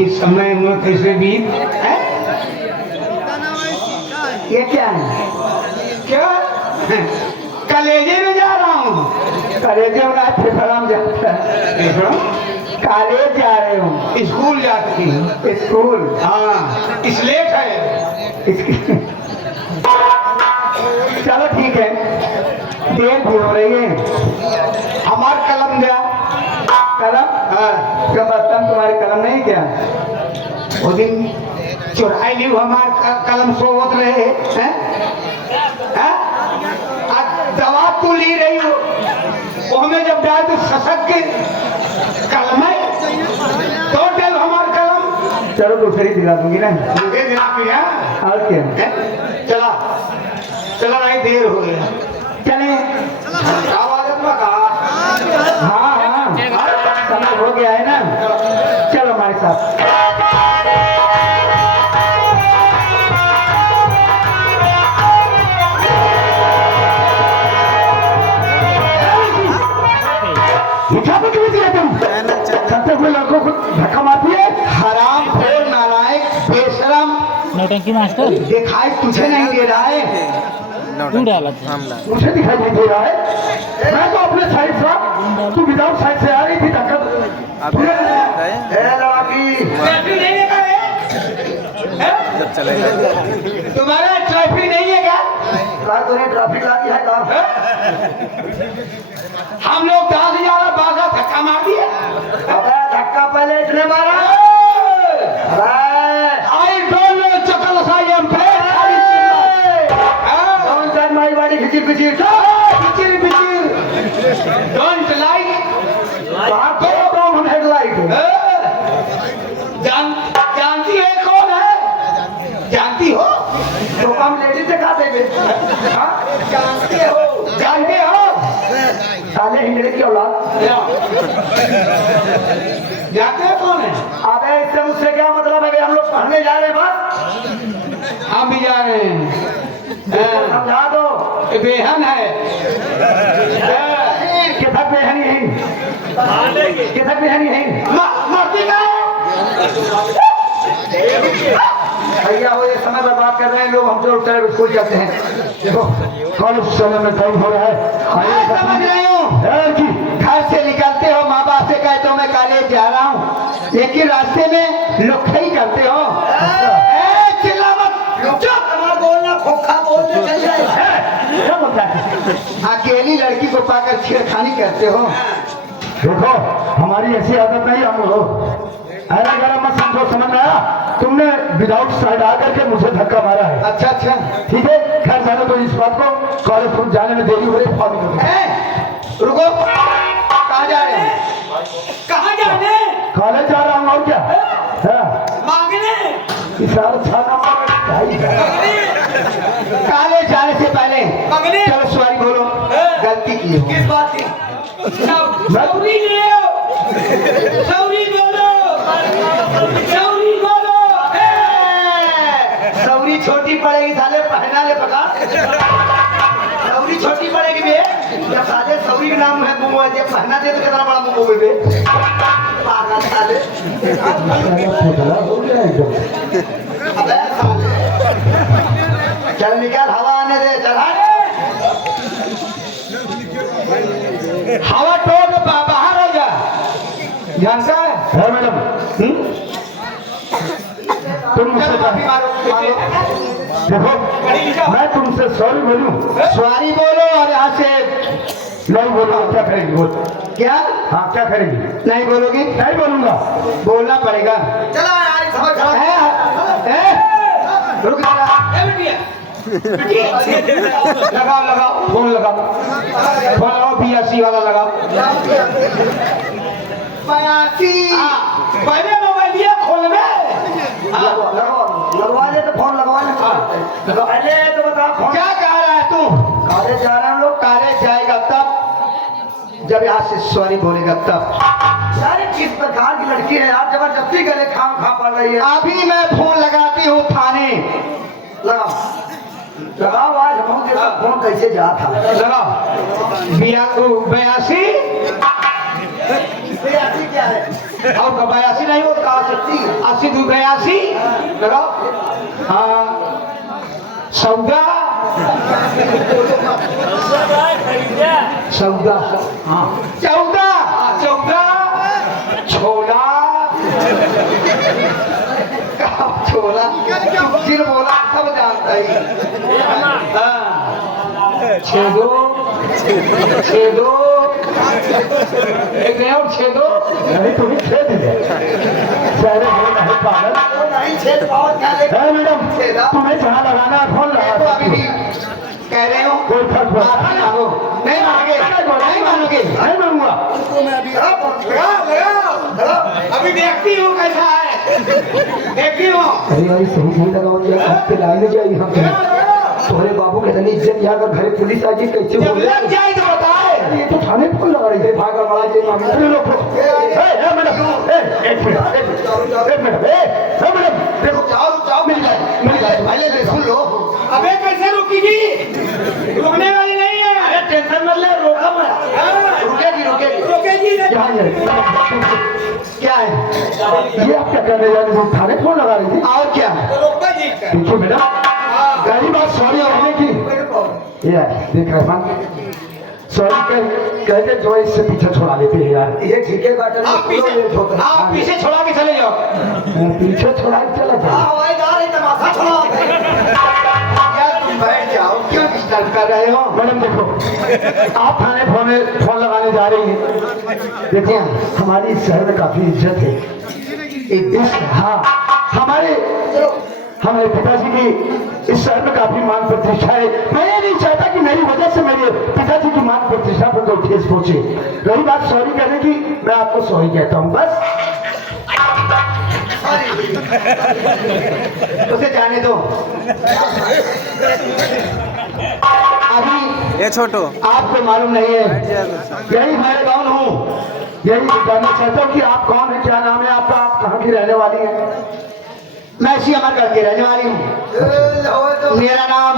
इस समय में कैसे बीत है? ये क्या है? क्या? कलेजे में जा रहा हूँ। कलेजे में फेफड़ा में जाता है। कॉलेज जा रहे हो? स्कूल जाती हूँ। स्कूल? हाँ, स्लेट है। चलो ठीक है, देर भी हो रही है। हमार कलम दिया। कलम? हाँ, क्या बर्तन तुम्हारी कलम नहीं क्या? वो दिन चुराई ली हमार कलम सोवत रहे हैं? दवा तू ली रही हो, वो हमें जब डाल तो ससक के कलम है तो डेल हमार कलम। चलो दूसरी दिला दूंगी ना। दूसरी दिला दूंगी। और क्या? चला चला नहीं, देर हो गया। चले आवाज में कहा। हाँ हाँ, समय हो गया है ना। चलो हमारे साथ। लड़कों को धक्का मारती है। हराम खोर, नालायक, बेशरम, नौटंकी मास्टर। दिखाई तुझे नहीं दे रहा है? तू डाला मुझे दिखाई नहीं दे रहा है? मैं तो अपने साइड से, तू विदाउट साइड से आ रही थी। धक्का तुम्हारा ट्रैफिक नहीं है क्या? तूने ट्रैफिक ला दिया है काम? हम लोग 10,000 बागा धक्का मार दिया। धक्का पहले इसने मारा। आई डोंट नो चकल सायम पे डोंट टच माय बॉडी। खिचिर खिचिर खिचिर खिचिर डोंट लाइक। वहां पे कौन हेडलाइट जानती है? कौन है? जानती हो तो हम लेडीज दिखा देंगे। जानते हो? जानते हो? साले हिंगड़े की औलाद। जाते हैं कौन है? अबे इससे मुझसे क्या मतलब है? हम लोग पढ़ने जा रहे हैं। बस हम भी जा रहे हैं। समझा दो, बेहन है। किधर बेहनी है? किधर बेहनी है? मरती का भैया वो ये समय बर्बाद कर रहे हैं लोग। हम जो चले स्कूल जाते हैं। देखो कॉलेज समय में टाइम हो रहा है। समझ रही हूँ। घर से निकलते हो, माँ बाप से कहते हो मैं कॉलेज जा रहा हूँ, लेकिन रास्ते में लोखई करते हो। चिल्ला मत, चुप बोलना, खोखा बोलने चल जाए। क्या बोलता है? अकेली लड़की को पाकर छेड़खानी करते हो। देखो हमारी ऐसी आदत नहीं। हम लोग अरे गरम मत समझो, समझ में आया? तुमने विदाउट साइड आकर के मुझे धक्का मारा है। अच्छा अच्छा ठीक है, खैर जाने तो इस बात को। कॉलेज जाने में देरी हो रही है। रुको, कहाँ जा रहे हैं? कहाँ जा रहे हैं? कॉलेज जा रहा हूँ। और क्या? मांगने इशारा छाना कॉलेज जाने से पहले चलो सॉरी बोलो, गलती की हो। किस बात की? सॉरी बोलो, सॉरी बोलो। सौरी छोटी पड़ेगी साले, पहना ले पका। सौरी छोटी पड़ेगी बे। जब साले सौरी का नाम है मुंह है, जब पहना दे तो कितना बड़ा मुंह होगे बे। पागल साले। अबे साले चल निकाल, हवा आने दे। चला हवा टोक, बाहर आ जा। जानता है मैडम? तुम मुझसे देखो, मैं तुमसे सॉरी बोलूं? सॉरी बोलो और यहाँ से नहीं बोलो। क्या करेगी? बोल। क्या? हाँ क्या करेगी? नहीं बोलोगी? नहीं बोलूंगा। बोलना पड़ेगा। चला यार, समझ रुक जा। लगाओ लगाओ, फोन लगाओ, फोन लगाओ, 82 वाला लगाओ। 82 पहले मोबाइल दिया खोल में। लगवा दे तो फोन लगवा ले। पहले तो बता क्या कह रहा है तू? कॉलेज जा रहा हूँ। लोग कॉलेज जाएगा तब जब यहाँ से सॉरी बोलेगा तब। यार किस प्रकार की लड़की है यार, जबरदस्ती गले खाम खा पड़ रही है। अभी मैं फोन लगाती हूँ थाने। लगाओ लगाओ, आज हम के साथ फोन कैसे जा था। लगाओ। 82 क्या है? और का 82 नहीं होता 80 2 82 लगाओ। हाँ सौदा सौदा हाँ 14 छोला छोला जिन बोला सब जानता ही। हाँ 6-2 एक नया 6-2 नहीं तुम्हें छेद दिया सारे बोल रहे पागल नहीं 6 बहुत क्या ले है मैडम तुम्हें जहाँ लगाना है फोन तो लगा अभी भी कह रहे हो कोई फर्क आप ही मानो नहीं मानोगे नहीं मानोगे नहीं मानूंगा अभी देखती हूँ कैसा है देखती हूँ। अरे भाई सही लगाओ आपके लाइन जाइए हम तुम्हारे बाबू के इतनी इज्जत यहाँ कर घर पुलिस आ गई कैसे जब लग जाए तो बताए। ये तो थाने फोन लगा रही है भागा बड़ा जी मैडम मैडम देखो जाओ मिल जाए पहले से सुन लो। अबे कैसे रुकेगी रुकने वाली नहीं है। अरे टेंशन मत ले रोका मत रुकेगी यहाँ क्या है ये आप क्या कर रहे हैं थाने फोन लगा रही थी और क्या देखिए मैडम गहरी बात सॉरी होने की ये देख रहे हैं सॉरी कहते जो इससे पीछे छोड़ा लेते हैं यार ये ठीक है आप पीछे छोड़ा के चले जाओ। पीछे छोड़ा के चला जाए तुम बैठ जाओ क्यों डिस्टर्ब कर रहे हो। मैडम देखो आप थाने फोन लगाने जा रही हैं देखो हमारी इस शहर में काफी इज्जत है हाँ हमारे पिताजी की इस शहर में काफी मान प्रतिष्ठा है। मैं ये नहीं चाहता कि मेरी वजह से मेरे पिताजी की मान प्रतिष्ठा पर कोई ठेस पहुंचे। रही बात सॉरी कहने की मैं आपको सॉरी कहता हूँ बस उसे जाने दो। अभी ये छोटो आपको मालूम नहीं है यही मैं कौन हूँ यही जानना चाहता हूँ कि आप कौन है क्या नाम है आपका आप कहाँ की रहने वाली हैं। मैं इसी अमरगढ़ की रहने वाली हूँ। मेरा नाम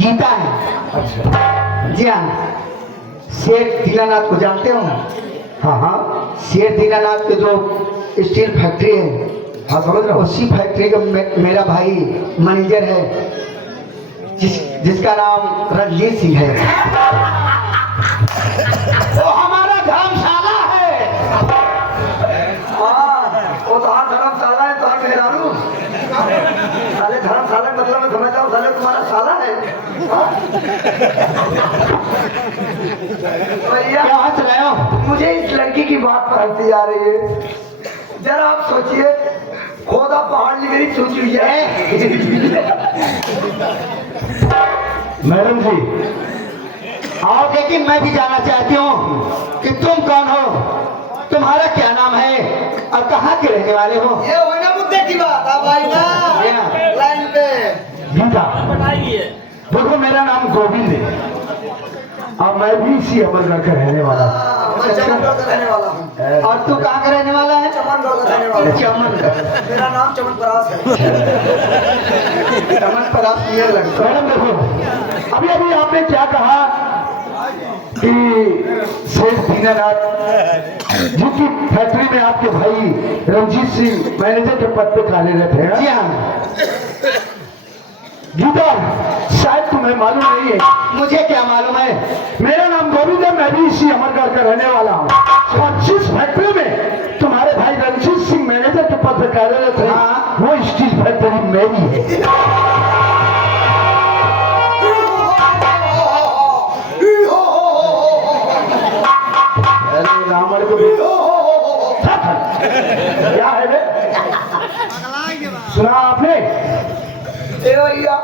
गीता है। अच्छा जी हाँ शेर दीनानाथ को जानते हो। हाँ शेर दीनानाथ के जो स्टील फैक्ट्री है हाँ समझ रहा हूँ उसी फैक्ट्री का मेरा भाई मैनेजर है जिसका नाम रणजीत सिंह है। वो हमारा धर्मशाला है। वो तो हाँ धर्मशाला है तो हाँ मेहरारू साले धर्मशाला मतलब मैं समझता हूँ साले तुम्हारा शाला है भैया क्या हाथ चलाए हो? मुझे इस लड़की की बात पर हंसी आ रही है जरा आप सोचिए खोदा पहाड़ की मेरी सोची हुई है मैडम जी आओ लेकिन मैं भी जानना चाहती हूँ कि तुम कौन हो तुम्हारा क्या नाम है और कहाँ के रहने वाले हो। ये वही ना मुद्दे की बात अब आई ना लाइन पे गीता देखो मेरा नाम गोविंद है और मैं भी इसी अमरगढ़ का रहने वाला हूँ। मैं चमनगढ़ का रहने वाला हूँ। और तू कहाँ का रहने वाला है। चमनगढ़ का रहने वाला हूँ। चमनगढ़ मेरा नाम चमनपरास है। चमनपरास ये लगता मैडम देखो अभी आपने क्या कहा कि शेर दीनानाथ जिनकी फैक्ट्री में आपके भाई रणजीत सिंह मैनेजर के पद पे कार्यरत है। जी हाँ गीता शायद तुम्हें मालूम नहीं है मुझे क्या मालूम है। मेरा नाम गोविंद है मैं भी इसी अमरगढ़ का रहने वाला हूँ और जिस फैक्ट्री में तुम्हारे भाई रणजीत सिंह मैनेजर के पद पे कार्यरत है वो स्टील फैक्ट्री मेरी है। रावण को क्या है बे? सुना आपने भैया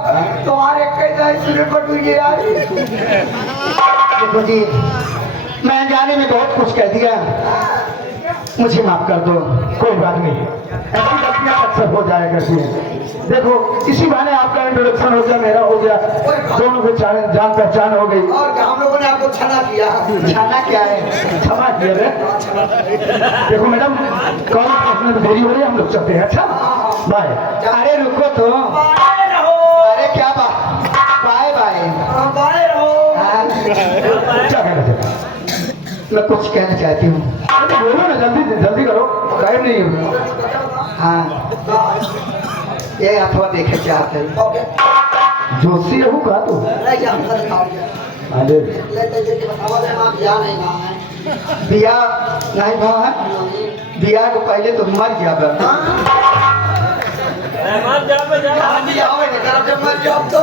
तुम्हारे कैसा सुने पर यार देखो जी मैं जाने में बहुत कुछ कह दिया मुझे माफ कर दो। कोई बात नहीं ऐसी गलतियां अक्सर हो जाया करती हैं। देखो इसी बहाने आपका इंट्रोडक्शन हो गया मेरा हो गया दोनों के जान पहचान हो गई और हम लोगों ने आपको क्षमा किया। खाना क्या है। क्षमा किया रे देखो मैडम कॉल पहुंचने में देरी हो रही है हम लोग चलते हैं। अच्छा बाय। अरे रुको तो बाय रहो अरे क्या बात बाय बाय बाय रहो। क्या कहना चाहते मैं कुछ कहना चाहती हूँ। बोलो ना जल्दी जल्दी करो। नहीं होगा। हाँ ये अथवा देखे चाहते हैं। ओके जोशी हूँ का तू ले जा अंदर खाओ अरे ले दे के बतावा दे मां बिया नहीं ना है बिया नहीं भाई, बिया को पहले तो मर गया बा। हां बिया होवे ने करब जब मर जाओ तो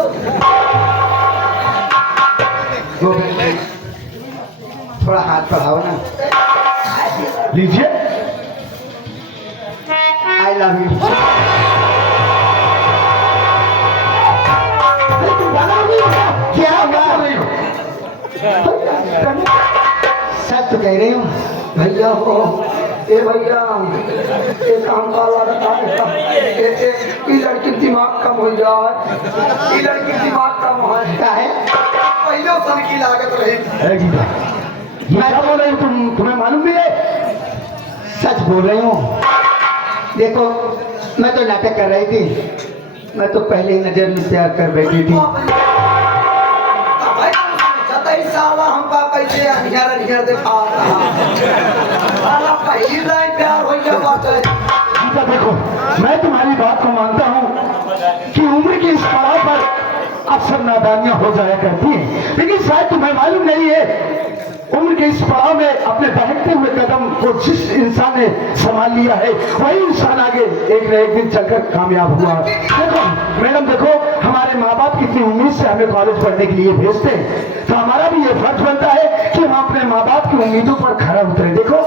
थोड़ा हाथ बढ़ाओ ना। लीजिए। I love you. क्या हुआ? सच तो कह रही हूँ भैया हो ए भैया ये काम वाला बता ये लड़की दिमाग कम हो जाए, ये लड़की दिमाग कम हो क्या है? पहले सन की लागत रही मैं क्या बोल रही हूँ तुम्हें मालूम भी है? सच बोल रही हूँ। देखो मैं तो नाटक कर रही थी, मैं तो पहले ही नजर में प्यार कर बैठी थी। भाई जतई साला हम का कैसे अंधियार देखा साला पहली लाइन प्यार हो गया बात है गीता देखो, मैं तुम्हारी बात को मानता हूँ कि उम्र की इस पड़ाव पर अक्सर नादानियां हो जाया करती हैं, लेकिन शायद तुम्हें मालूम नहीं है उम्र के इस पड़ाव में अपने बहकते हुए कदम को जिस इंसान ने संभाल लिया है वही इंसान आगे एक न एक दिन चलकर कामयाब हुआ। देखो मैडम देखो, हमारे माँ बाप कितनी उम्मीद से हमें कॉलेज पढ़ने के लिए भेजते हैं, तो हमारा भी ये फर्ज बनता है कि हम अपने माँ बाप की उम्मीदों पर खरा उतरे। देखो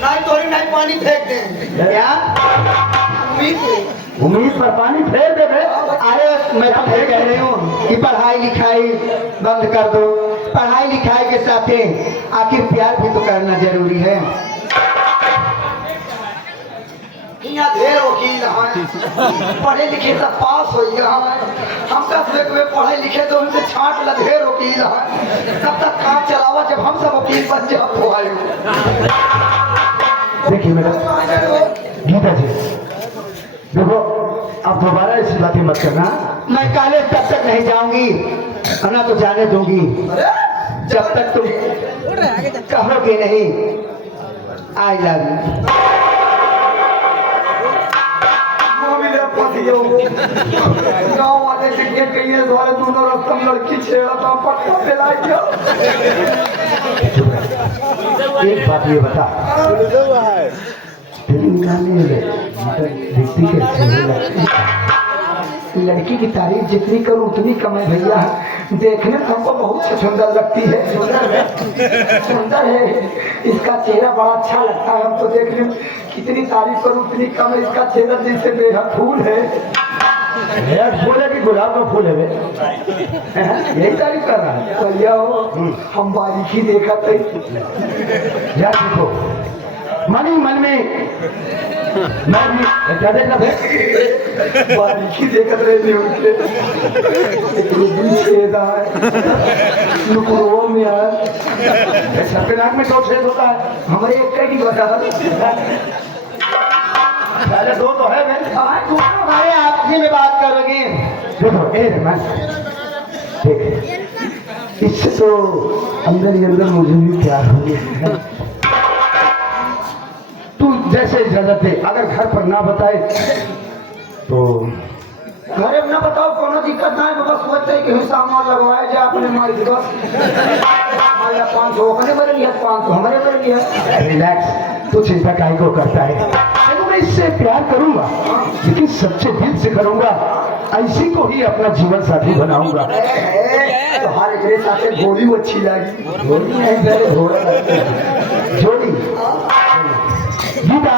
नहीं तो नहीं पानी फेंक दे क्या उम्मीद पर पानी फेर दे बे। अरे मैं तो फिर कह रही हूँ कि पढ़ाई लिखाई बंद कर दो। पढ़ाई लिखाई के साथ आखिर प्यार भी तो करना जरूरी है। यहाँ ढेर वकील हैं पढ़े लिखे सब पास हो गया है हम सब में पढ़े लिखे तो उनसे छांट ल ढेर वकील हैं तब तक काम चलावा जब हम सब वकील बन जाओ तो आयो देखिए मैडम गीता जी देखो, अब दोबारा ऐसी बातें मत करना। मैं कॉलेज तब तक नहीं जाऊंगी, ना तो जाने दूंगी जब तक तुम कहोगे नहीं आई लव यू। गाँव वाले से ये कहिए द्वारा दोनों रास्ता में लड़की छेड़ा था पक्का फैला गया। एक बात ये बता, लड़की की तारीफ जितनी करूं उतनी कम है भैया। देखने में हमको बहुत सुंदर लगती है। सुंदर है, इसका चेहरा बड़ा अच्छा लगता है हमको देखने में। कितनी तारीफ करूं उतनी कम है, इसका चेहरा जैसे बेहद फूल है। यार फूल है कि गुलाब का फूल है बे? यही तारीफ कर रहा है। भैया हो हम बारीकी देखा थे। यार देखो मन ही मन में मैं भी क्या देखना भाई बारीकी देखत रहे उनके छेदा है नुकुरवा में है। सबके नाक में दो छेद होता है, हमारे एक ही बता पहले दो तो है बे। हमारे आपसी में बात करोगे। देखो ए रहमान देख, इससे तो अंदर ही अंदर मुझे भी प्यार हो गया। तू जैसे इजाजत दे, अगर घर पर ना बताए तो घरे में ना बताओ कोनो दिक्कत ना है, बस सोचते है कि सामान लगवाया जाए अपने माई बस 500 अपने मेरे लिए 500 हमारे मेरे लिए। रिलैक्स, तू चिंता काहे को करता है? देखो मैं इससे प्यार करूंगा लेकिन सच्चे दिल से करूंगा, ऐसी को ही अपना जीवन साथी बनाऊंगा। तुम्हारे मेरे साथ गोली अच्छी लगी। गोली नहीं मेरे घोड़ा जोड़ी गीता